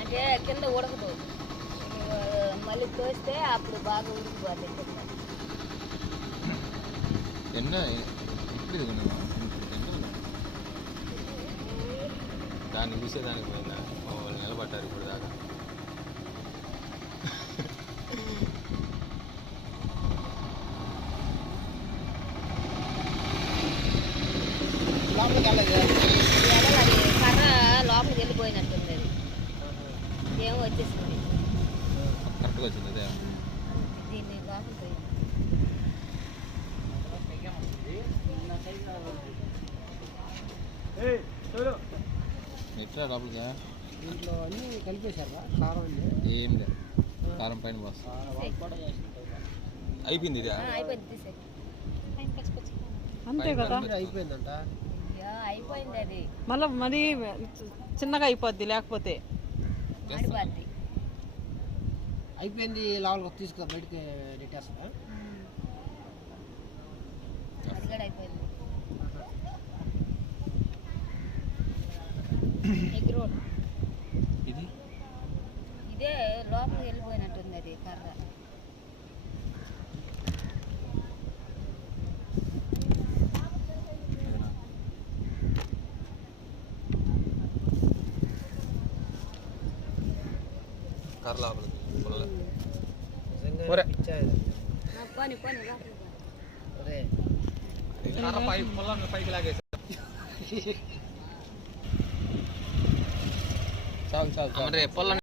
అంటే కింద ఉడకదు, మళ్ళీ తోస్తే అప్పుడు బాగా ఉడికిపోతుంది కింద. దాన్ని చూసేదానికి పోయిందా వాళ్ళు నిలబడ్డారు ఇప్పుడు దాకా. కర్ర లోపలికి వెళ్ళిపోయినట్టుంది, అది ఏమో వచ్చేసింది కరెక్ట్గా వచ్చింది అదే. దీన్ని లోపలికి పోయింది. ఎట్లా లోపలికి దీంట్లో అన్నీ కలిపేశారా? కారం ఏం లేదు, కారం పైన పోస్తా అయిపోయింది. ఇది అయిపోయింది, తీసే అంతే కదా, అయిపోయిందంట. అయిపోయింది, అది మళ్ళీ మరీ చిన్నగా అయిపోద్ది లేకపోతే మాడిపోద్ది. అయిపోయింది, లోపలికి తీసుకురా, బయటకి నెట్టేస్తారా? అది కూడా అయిపోయింది. ఎగ్ రోల్ ఇది ఇదే లోపలికి వెళ్ళిపోయినట్టుంది, అది కర్ర. కర్ర లోపలికి పోనీ పోనీ లోపలికి పైకి లాగేసి చాలు చాలు పొలం